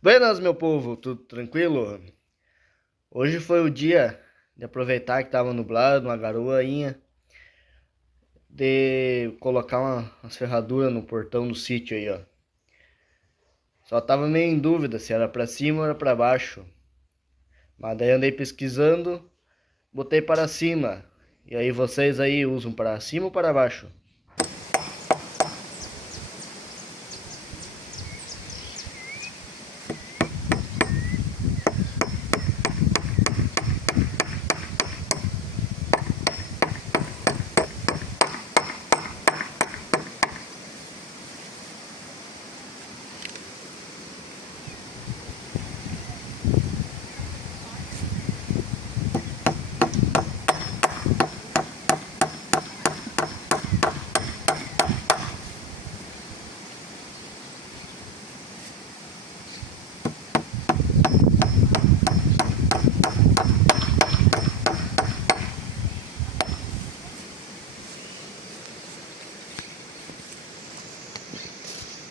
Buenas, meu povo, tudo tranquilo? Hoje foi o dia de aproveitar que tava nublado, uma garoainha, de colocar umas ferraduras no portão do sítio aí, ó. Só tava meio em dúvida se era pra cima ou era pra baixo. Mas daí andei pesquisando, botei para cima. E aí vocês aí usam para cima ou para baixo?